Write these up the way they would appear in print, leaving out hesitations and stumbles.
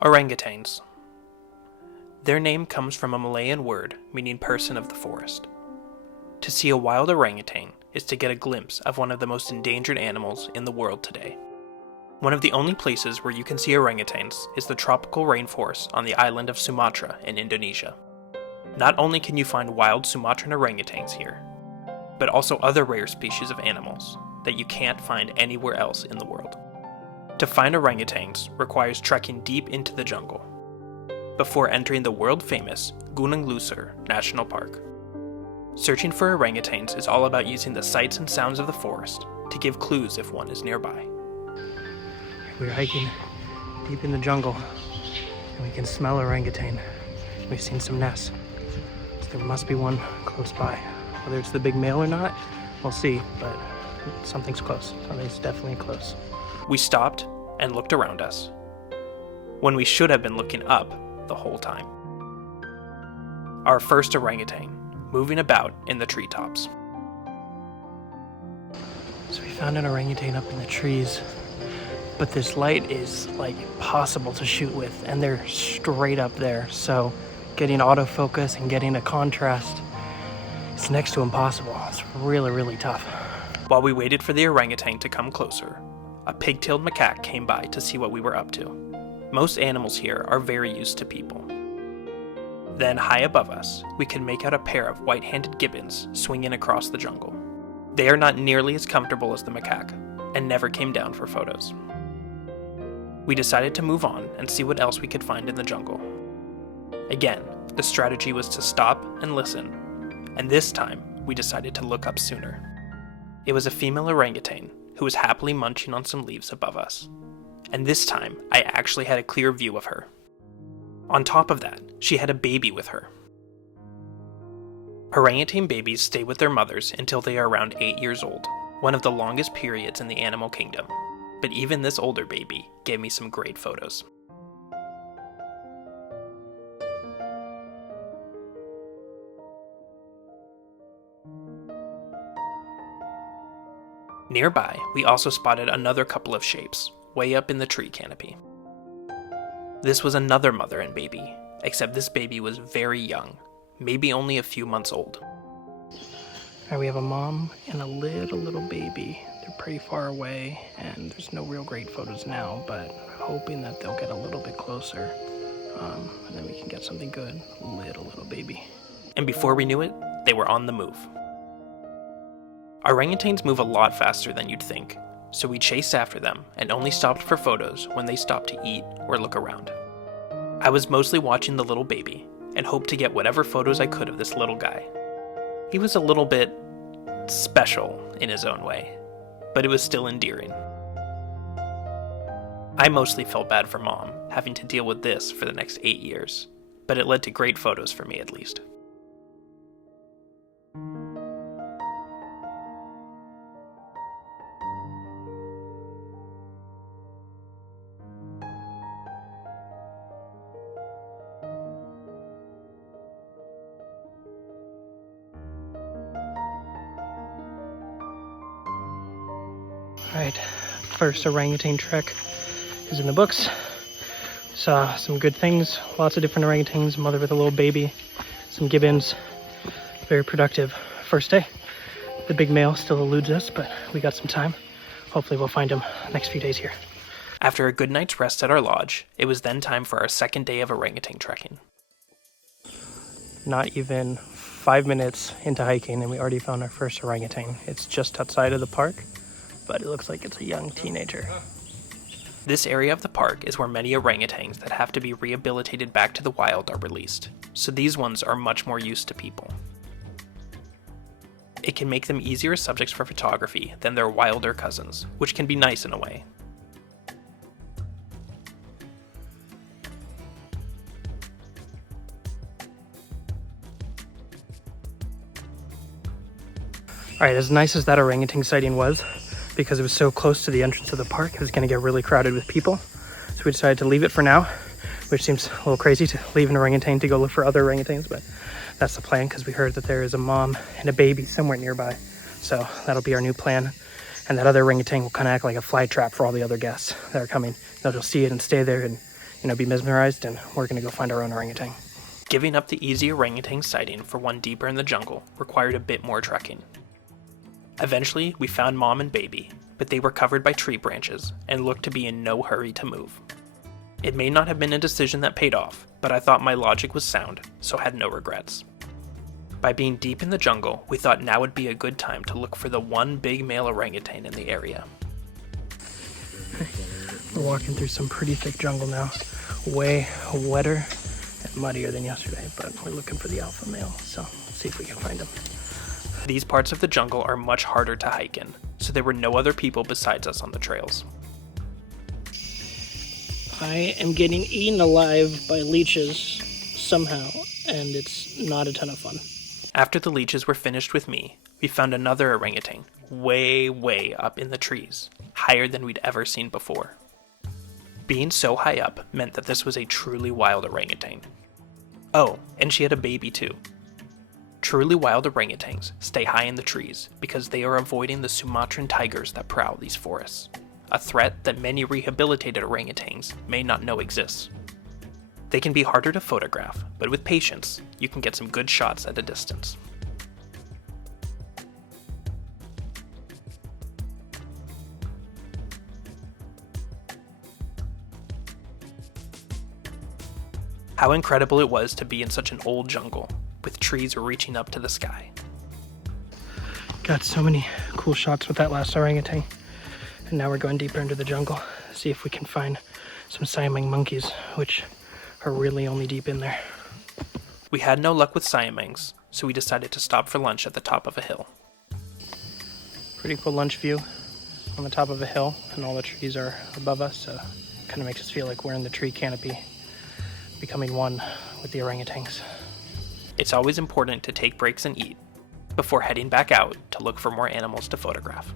Orangutans. Their name comes from a Malayan word meaning person of the forest. To see a wild orangutan is to get a glimpse of one of the most endangered animals in the world today. One of the only places where you can see orangutans is the tropical rainforest on the island of Sumatra in Indonesia. Not only can you find wild Sumatran orangutans here, but also other rare species of animals that you can't find anywhere else in the world. To find orangutans requires trekking deep into the jungle before entering the world-famous Gunung Leuser National Park. Searching for orangutans is all about using the sights and sounds of the forest to give clues if one is nearby. We're hiking deep in the jungle and we can smell orangutan. We've seen some nests. So there must be one close by. Whether it's the big male or not, we'll see, but something's close. Something's definitely close. We stopped and looked around us, when we should have been looking up the whole time. Our first orangutan, moving about in the treetops. So we found an orangutan up in the trees, but this light is like impossible to shoot with, and they're straight up there, so getting autofocus and getting a contrast is next to impossible. It's really, really tough. While we waited for the orangutan to come closer, a pig-tailed macaque came by to see what we were up to. Most animals here are very used to people. Then, high above us, we could make out a pair of white-handed gibbons swinging across the jungle. They are not nearly as comfortable as the macaque, and never came down for photos. We decided to move on and see what else we could find in the jungle. Again, the strategy was to stop and listen, and this time, we decided to look up sooner. It was a female orangutan who was happily munching on some leaves above us. And this time, I actually had a clear view of her. On top of that, she had a baby with her. Orangutan babies stay with their mothers until they are around 8 years old, one of the longest periods in the animal kingdom. But even this older baby gave me some great photos. Nearby, we also spotted another couple of shapes, way up in the tree canopy. This was another mother and baby, except this baby was very young, maybe only a few months old. Alright, we have a mom and a little baby. They're pretty far away, and there's no real great photos now, but hoping that they'll get a little bit closer, and then we can get something good. Little baby. And before we knew it, they were on the move. Orangutans move a lot faster than you'd think, so we chased after them and only stopped for photos when they stopped to eat or look around. I was mostly watching the little baby and hoped to get whatever photos I could of this little guy. He was a little bit special in his own way, but it was still endearing. I mostly felt bad for Mom having to deal with this for the next 8 years, but it led to great photos for me at least. Alright, first orangutan trek is in the books. Saw some good things, lots of different orangutans, mother with a little baby, some gibbons. Very productive first day. The big male still eludes us, but we got some time. Hopefully we'll find him next few days here. After a good night's rest at our lodge, it was then time for our second day of orangutan trekking. Not even 5 minutes into hiking and we already found our first orangutan. It's just outside of the park, but it looks like it's a young teenager. This area of the park is where many orangutans that have to be rehabilitated back to the wild are released, so these ones are much more used to people. It can make them easier subjects for photography than their wilder cousins, which can be nice in a way. Alright, as nice as that orangutan sighting was, because it was so close to the entrance of the park, it was going to get really crowded with people. So we decided to leave it for now, which seems a little crazy to leave an orangutan to go look for other orangutans, but that's the plan because we heard that there is a mom and a baby somewhere nearby. So that'll be our new plan. And that other orangutan will kind of act like a fly trap for all the other guests that are coming. They'll just see it and stay there and be mesmerized, and we're gonna go find our own orangutan. Giving up the easy orangutan sighting for one deeper in the jungle required a bit more trekking. Eventually, we found Mom and Baby, but they were covered by tree branches and looked to be in no hurry to move. It may not have been a decision that paid off, but I thought my logic was sound, so had no regrets. By being deep in the jungle, we thought now would be a good time to look for the one big male orangutan in the area. We're walking through some pretty thick jungle now. Way wetter and muddier than yesterday, but we're looking for the alpha male, so let's see if we can find him. These parts of the jungle are much harder to hike in, so there were no other people besides us on the trails. I am getting eaten alive by leeches somehow, and it's not a ton of fun. After the leeches were finished with me, we found another orangutan, way up in the trees, higher than we'd ever seen before. Being so high up meant that this was a truly wild orangutan. Oh, and she had a baby too. Truly wild orangutans stay high in the trees because they are avoiding the Sumatran tigers that prowl these forests, a threat that many rehabilitated orangutans may not know exists. They can be harder to photograph, but with patience, you can get some good shots at a distance. How incredible it was to be in such an old jungle, with trees reaching up to the sky. Got so many cool shots with that last orangutan. And now we're going deeper into the jungle, see if we can find some siamang monkeys, which are really only deep in there. We had no luck with siamangs, so we decided to stop for lunch at the top of a hill. Pretty cool lunch view on the top of a hill, and all the trees are above us, so it kind of makes us feel like we're in the tree canopy, becoming one with the orangutans. It's always important to take breaks and eat before heading back out to look for more animals to photograph.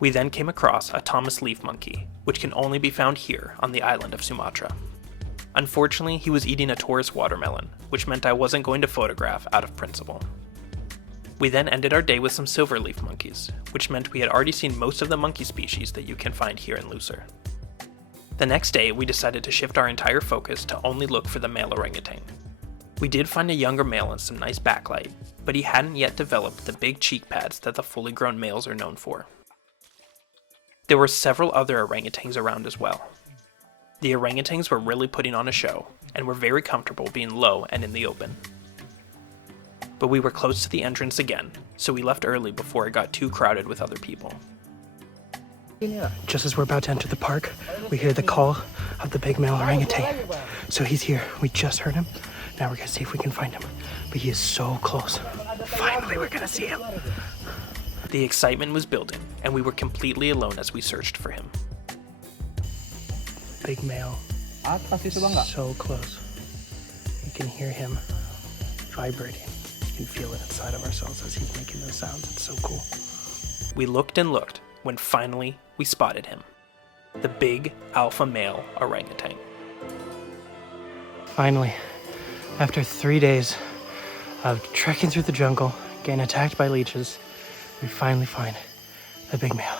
We then came across a Thomas leaf monkey, which can only be found here on the island of Sumatra. Unfortunately, he was eating a Taurus watermelon, which meant I wasn't going to photograph out of principle. We then ended our day with some silverleaf monkeys, which meant we had already seen most of the monkey species that you can find here in Leuser. The next day, we decided to shift our entire focus to only look for the male orangutan. We did find a younger male and some nice backlight, but he hadn't yet developed the big cheek pads that the fully grown males are known for. There were several other orangutans around as well. The orangutans were really putting on a show, and were very comfortable being low and in the open. But we were close to the entrance again, so we left early before it got too crowded with other people. Just as we're about to enter the park, we hear the call of the big male orangutan. So he's here. We just heard him. Now we're gonna see if we can find him. But he is so close. Finally, we're gonna see him. The excitement was building, and we were completely alone as we searched for him. Big male. So close. You can hear him vibrating. You can feel it inside of ourselves as he's making those sounds. It's so cool. We looked and looked when finally we spotted him. The big alpha male orangutan. Finally, after 3 days of trekking through the jungle, getting attacked by leeches, we finally find the big male.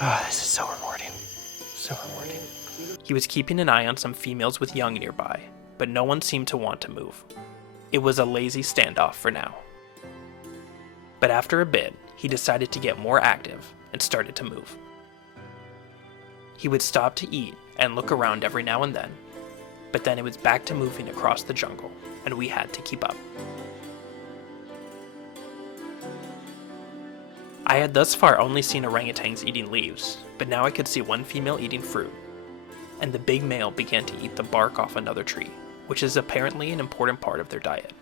Ah, this is so rewarding. So rewarding. He was keeping an eye on some females with young nearby, but no one seemed to want to move. It was a lazy standoff for now. But after a bit, he decided to get more active and started to move. He would stop to eat and look around every now and then, but then it was back to moving across the jungle, and we had to keep up. I had thus far only seen orangutans eating leaves, but now I could see one female eating fruit, and the big male began to eat the bark off another tree, which is apparently an important part of their diet.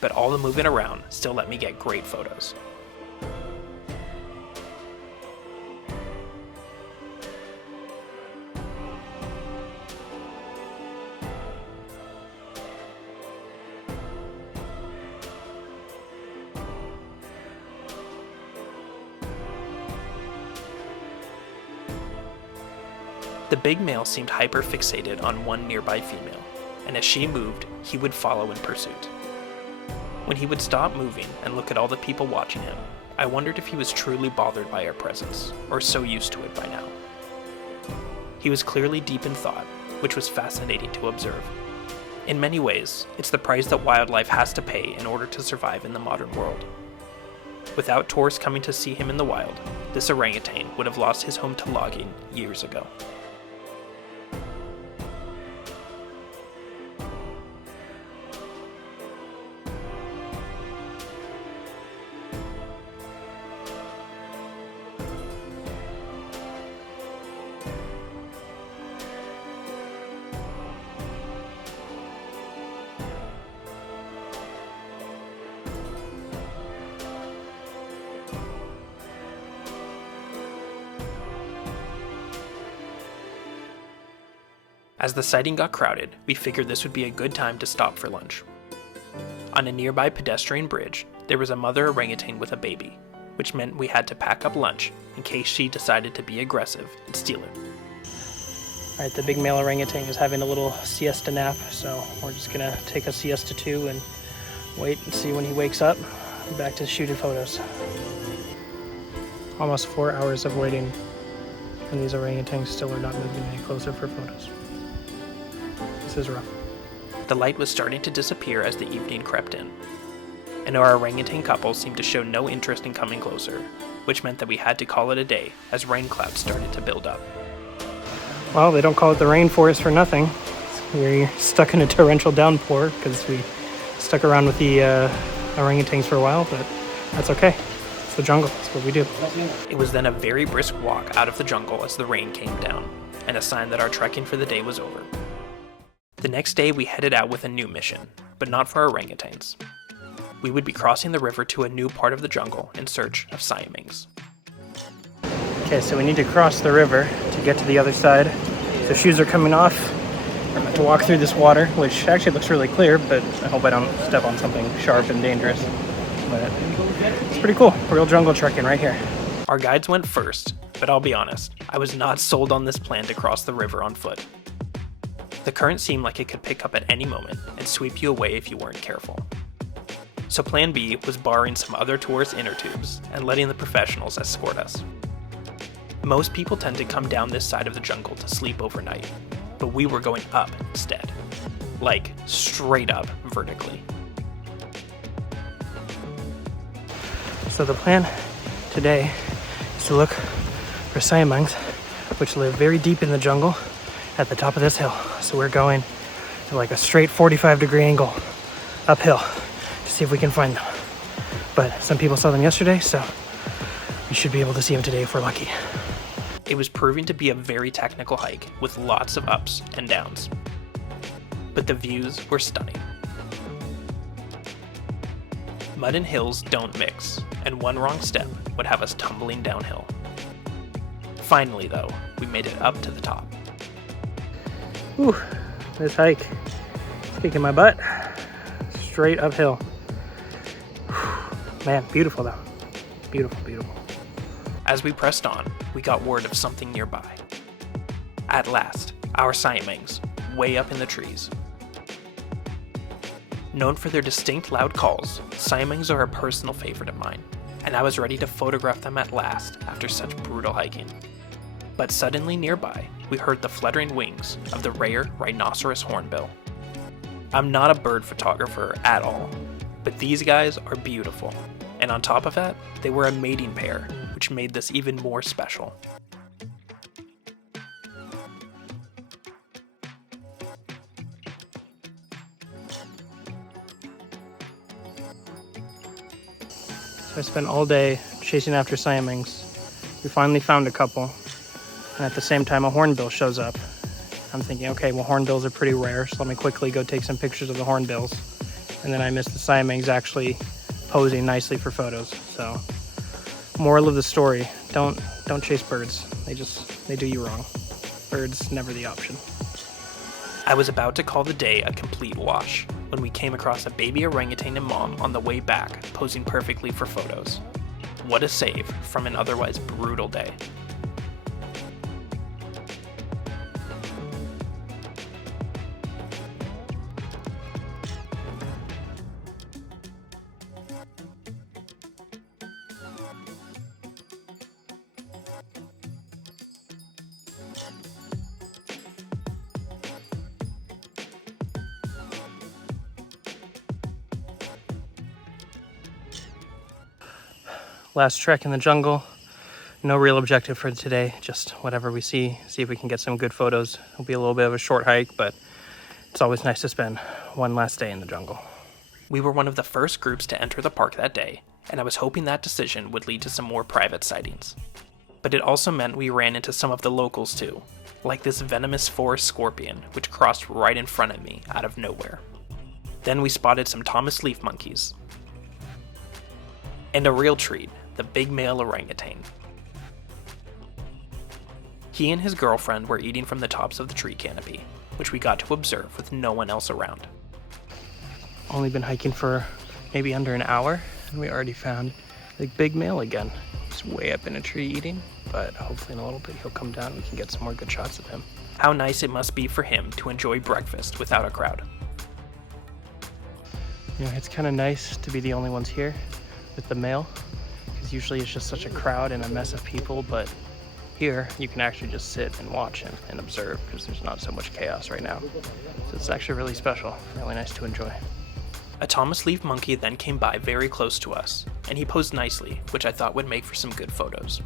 But all the moving around still let me get great photos. The big male seemed hyper-fixated on one nearby female, and as she moved, he would follow in pursuit. When he would stop moving and look at all the people watching him, I wondered if he was truly bothered by our presence, or so used to it by now. He was clearly deep in thought, which was fascinating to observe. In many ways, it's the price that wildlife has to pay in order to survive in the modern world. Without tourists coming to see him in the wild, this orangutan would have lost his home to logging years ago. As the sighting got crowded, we figured this would be a good time to stop for lunch. On a nearby pedestrian bridge, there was a mother orangutan with a baby, which meant we had to pack up lunch in case she decided to be aggressive and steal it. Alright, the big male orangutan is having a little siesta nap, so we're just gonna take a siesta too and wait and see when he wakes up. Back to shooting photos. Almost 4 hours of waiting, and these orangutans still are not moving any closer for photos. This is rough. The light was starting to disappear as the evening crept in, and our orangutan couple seemed to show no interest in coming closer, which meant that we had to call it a day as rain clouds started to build up. Well, they don't call it the rainforest for nothing. We're stuck in a torrential downpour because we stuck around with the orangutans for a while, but that's okay. It's the jungle. That's what we do. It was then a very brisk walk out of the jungle as the rain came down, and a sign that our trekking for the day was over. The next day we headed out with a new mission, but not for orangutans. We would be crossing the river to a new part of the jungle in search of siamangs. Okay, so we need to cross the river to get to the other side. The shoes are coming off. We're about to walk through this water, which actually looks really clear, but I hope I don't step on something sharp and dangerous. But it's pretty cool. Real jungle trekking right here. Our guides went first, but I'll be honest, I was not sold on this plan to cross the river on foot. The current seemed like it could pick up at any moment and sweep you away if you weren't careful. So plan B was borrowing some other tourists' inner tubes and letting the professionals escort us. Most people tend to come down this side of the jungle to sleep overnight, but we were going up instead. Like, straight up vertically. So the plan today is to look for siamangs, which live very deep in the jungle at the top of this hill. So we're going to like a straight 45-degree angle uphill to see if we can find them. But some people saw them yesterday, so we should be able to see them today if we're lucky. It was proving to be a very technical hike with lots of ups and downs. But the views were stunning. Mud and hills don't mix, and one wrong step would have us tumbling downhill. Finally, though, we made it up to the top. Whew, this hike is kicking my butt. Straight uphill. Whew, man, beautiful though. Beautiful, beautiful. As we pressed on, we got word of something nearby. At last, our siamangs, way up in the trees. Known for their distinct loud calls, siamangs are a personal favorite of mine, and I was ready to photograph them at last after such brutal hiking. But suddenly nearby, we heard the fluttering wings of the rare rhinoceros hornbill. I'm not a bird photographer at all, but these guys are beautiful, and on top of that, they were a mating pair, which made this even more special. So I spent all day chasing after siamangs. We finally found a couple, and at the same time a hornbill shows up. I'm thinking, okay, well, hornbills are pretty rare, so let me quickly go take some pictures of the hornbills. And then I missed the siamangs actually posing nicely for photos. So, moral of the story, don't chase birds. They do you wrong. Birds, never the option. I was about to call the day a complete wash when we came across a baby orangutan and mom on the way back, posing perfectly for photos. What a save from an otherwise brutal day. Last trek in the jungle. No real objective for today, just whatever we see if we can get some good photos. It'll be a little bit of a short hike, but it's always nice to spend one last day in the jungle. We were one of the first groups to enter the park that day, and I was hoping that decision would lead to some more private sightings. But it also meant we ran into some of the locals too, like this venomous forest scorpion which crossed right in front of me out of nowhere. Then we spotted some Thomas leaf monkeys. And a real treat, the big male orangutan. He and his girlfriend were eating from the tops of the tree canopy, which we got to observe with no one else around. Only been hiking for maybe under an hour, and we already found the big male again. He's way up in a tree eating, but hopefully in a little bit he'll come down and we can get some more good shots of him. How nice it must be for him to enjoy breakfast without a crowd. You know, it's kind of nice to be the only ones here with the male, because usually it's just such a crowd and a mess of people, but here you can actually just sit and watch him and observe because there's not so much chaos right now. So it's actually really special, really nice to enjoy. A Thomas leaf monkey then came by very close to us, and he posed nicely, which I thought would make for some good photos.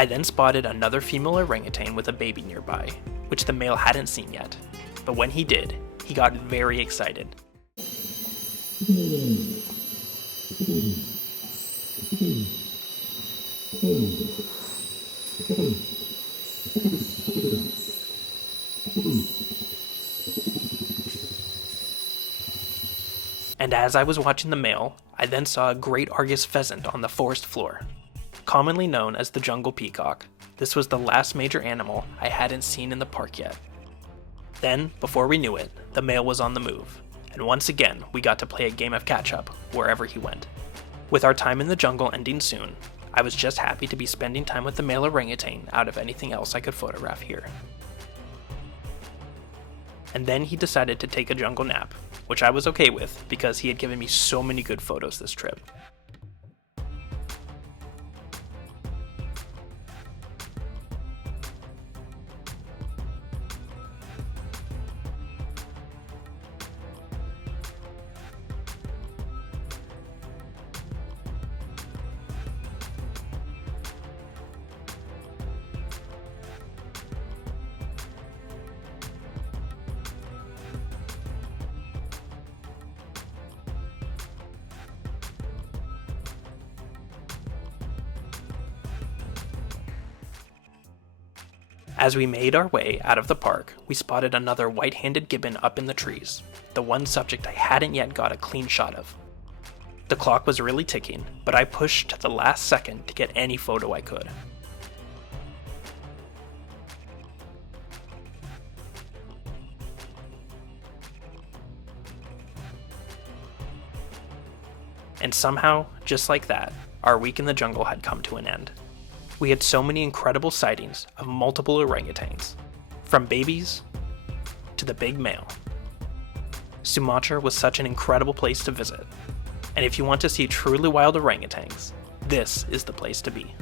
I then spotted another female orangutan with a baby nearby, which the male hadn't seen yet, but when he did, he got very excited. And as I was watching the male, I then saw a great Argus pheasant on the forest floor. Commonly known as the jungle peacock, this was the last major animal I hadn't seen in the park yet. Then, before we knew it, the male was on the move, and once again we got to play a game of catch-up wherever he went. With our time in the jungle ending soon, I was just happy to be spending time with the male orangutan out of anything else I could photograph here. And then he decided to take a jungle nap, which I was okay with because he had given me so many good photos this trip. As we made our way out of the park, we spotted another white-handed gibbon up in the trees, the one subject I hadn't yet got a clean shot of. The clock was really ticking, but I pushed to the last second to get any photo I could. And somehow, just like that, our week in the jungle had come to an end. We had so many incredible sightings of multiple orangutans, from babies to the big male. Sumatra was such an incredible place to visit, and if you want to see truly wild orangutans, this is the place to be.